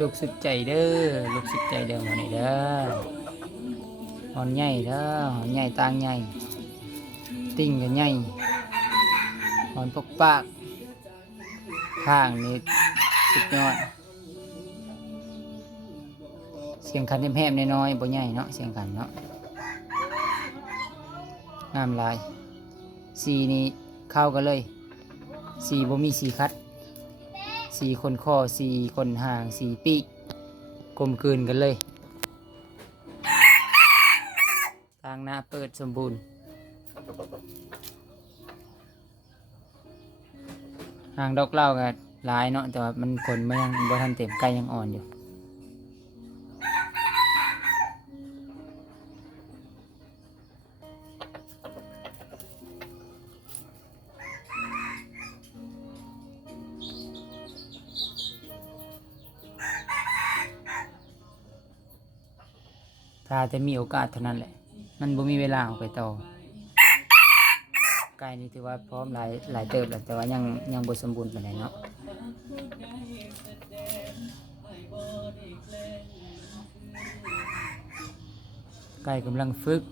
ลูกสุดใจเด้อลูกสุดใจเด้อมานี่เด้อหอนใหญ่เด้อหอนใหญ่ตางใหญ่ติ่งกันใหญ่หอนปกปากข้างนี่สุดยอดเสียงคันแหบๆน้อยๆบ่ใหญ่เนาะเสียงคันเนาะงามลายสีนี้เข้ากันเลยสีบ่มีสีคัด สี่คนข้อสี่คนห่างสี่ปีกลมกลืนกันเลยทางหน้าเปิดสมบูรณ์ห่างดอกเล่ากันหลายเนาะแต่ว่ามันขนมันยังบ่ทันเต็มไก่ยังอ่อนอยู่ ถ้าจะมีโอกาสเท่านั้นแหละ มันบ่มีเวลาออกไปต่อไก่นี่ถือว่าพร้อมหลายหลายเติบแล้วแต่ว่ายังยังบ่สมบูรณ์ปานใดเนาะไก่กำลังฝึก